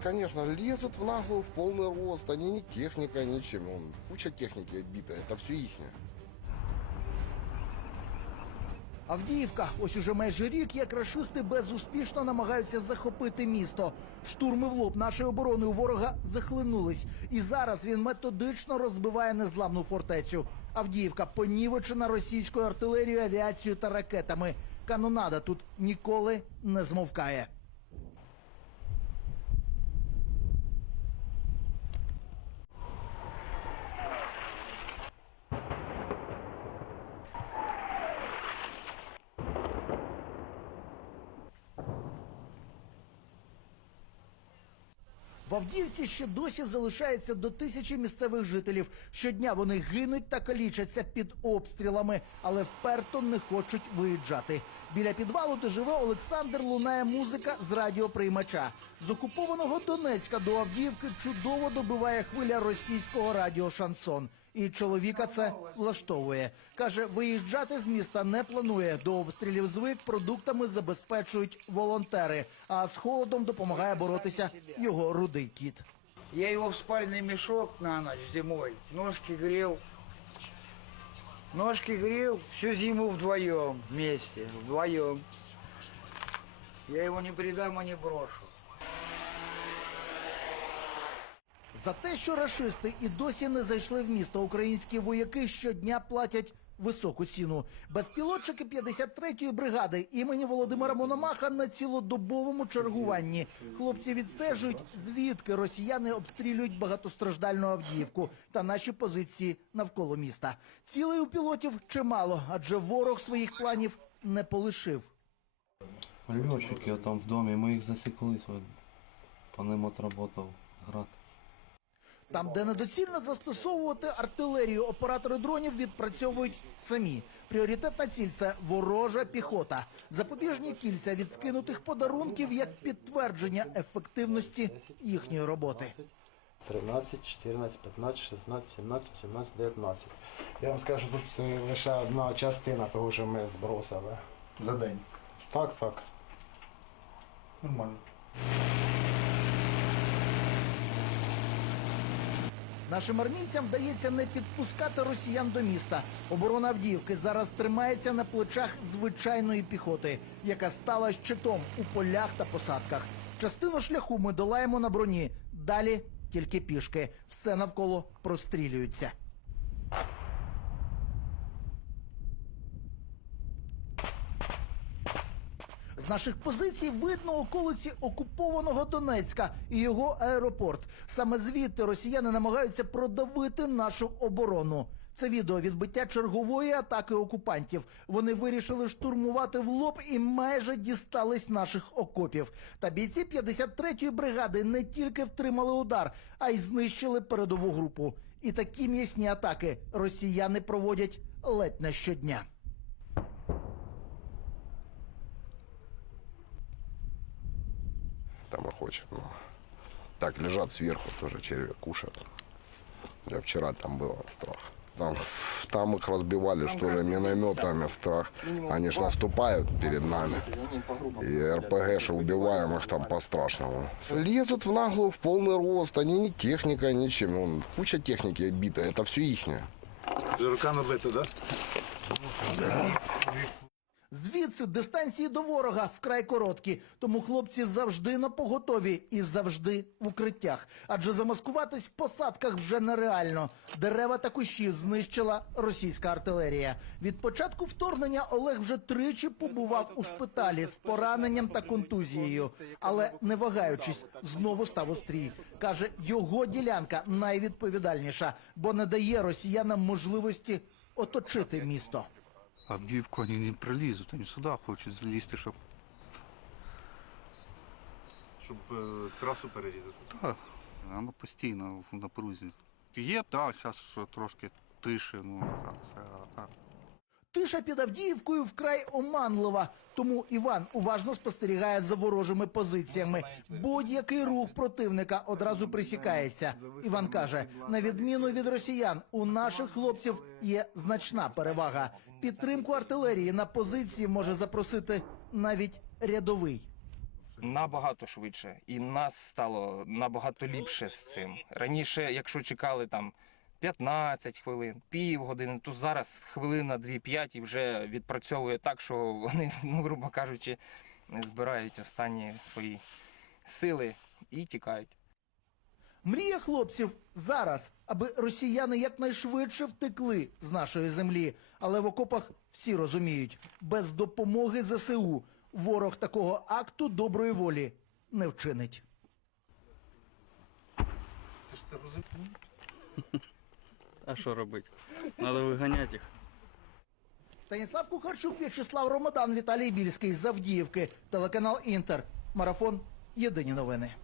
конечно, лезут в наглую в полный рост. Они не техника, ничем. Вон, куча техники отбита, это все ихнее. Авдіївка, ось уже майже рік, як рашисти безуспішно намагаються захопити місто. Штурми в лоб нашої оборони у ворога захлинулись, і зараз він методично розбиває незламну фортецю. Авдіївка понівечена російською артилерією, авіацією та ракетами. Канонада тут ніколи не змовкає. В Авдіївці ще досі залишається до тисячі місцевих жителів. Щодня вони гинуть та калічаться під обстрілами, але вперто не хочуть виїжджати. Біля підвалу, де живе Олександр, лунає музика з радіоприймача. З окупованого Донецька до Авдіївки чудово добиває хвиля російського радіо Шансон. І чоловіка це влаштовує. Каже, виїжджати з міста не планує. До обстрілів звик продуктами забезпечують волонтери. А з холодом допомагає боротися його рудий кіт. Я его в спальный мешок на ночь зимой, ножки грел. Ножки грел всю зиму вдвоем вместе, вдвоем. Я его не предам и не брошу. За те, що рашисти і досі не зайшли в місто, українські вояки щодня платять високу ціну. Безпілотчики 53-ї бригади імені Володимира Мономаха на цілодобовому чергуванні. Хлопці відстежують, звідки росіяни обстрілюють багатостраждальну Авдіївку та наші позиції навколо міста. Цілей у пілотів чимало, адже ворог своїх планів не полишив. Льотчики там в домі, ми їх засікли, по ним отработав град. Там, де недоцільно застосовувати артилерію, оператори дронів відпрацьовують самі. Пріоритетна ціль це ворожа піхота. Запобіжні кільця від скинутих подарунків як підтвердження ефективності їхньої роботи. 13, 14, 15, 16, 17, 18, 19. Я вам скажу, тут е, лише одна частина того, що ми збросили. За день. Так, так. Нормально. Нашим армійцям вдається не підпускати росіян до міста. Оборона Авдіївки зараз тримається на плечах звичайної піхоти, яка стала щитом у полях та посадках. Частину шляху ми долаємо на броні. Далі тільки пішки. Все навколо прострілюється. З наших позицій видно околиці окупованого Донецька і його аеропорт. Саме звідти росіяни намагаються продавити нашу оборону. Це відео відбиття чергової атаки окупантів. Вони вирішили штурмувати в лоб і майже дістались наших окопів. Та бійці 53-ї бригади не тільки втримали удар, а й знищили передову групу. І такі м'ясні атаки росіяни проводять ледь не щодня. Там охочет. Ну. Так, лежат сверху, тоже черви кушают. Я вчера там было страх. Там, там их разбивали, что ли, минометами страх. Они ж наступают перед нами. И РПГши убиваем их там по-страшному. Лезут в наглую в полный рост. Они не техника, ничем. Вон, куча техники отбита. Это все ихнее. Рука набита, да? Звідси дистанції до ворога вкрай короткі, тому хлопці завжди на поготові і завжди в укриттях. Адже замаскуватись в посадках вже нереально. Дерева та кущі знищила російська артилерія. Від початку вторгнення Олег вже тричі побував у шпиталі з пораненням та контузією, але не вагаючись, знову став у стрій. каже, його ділянка найвідповідальніша, бо не дає росіянам можливості оточити місто. Авдіївку вони не пролізуть, вони сюди хочуть злізти, щоб Щоб е, трасу перерізати. так, воно постійно в напрузі. Є, так, зараз трошки тише, ну так, все, а так. Тиша під Авдіївкою вкрай оманлива. Тому Іван уважно спостерігає за ворожими позиціями. Будь-який рух противника одразу присікається. Іван каже: на відміну від росіян, у наших хлопців є значна перевага. Підтримку артилерії на позиції може запросити навіть рядовий. набагато швидше, і нас стало набагато ліпше з цим. Раніше, якщо чекали там 15 хвилин, півгодини, то зараз хвилина 2-5 і вже відпрацьовує так, що вони, ну грубо кажучи, збирають останні свої сили і тікають. Мрія хлопців зараз, аби росіяни якнайшвидше втекли з нашої землі. Але в окопах всі розуміють, без допомоги ЗСУ ворог такого акту доброї волі не вчинить. А що робити? Треба виганяти їх. Станіслав Кухарчук, В'ячеслав Ромадан, Віталій Більський з Авдіївки, телеканал Інтер. Марафон. Єдині новини.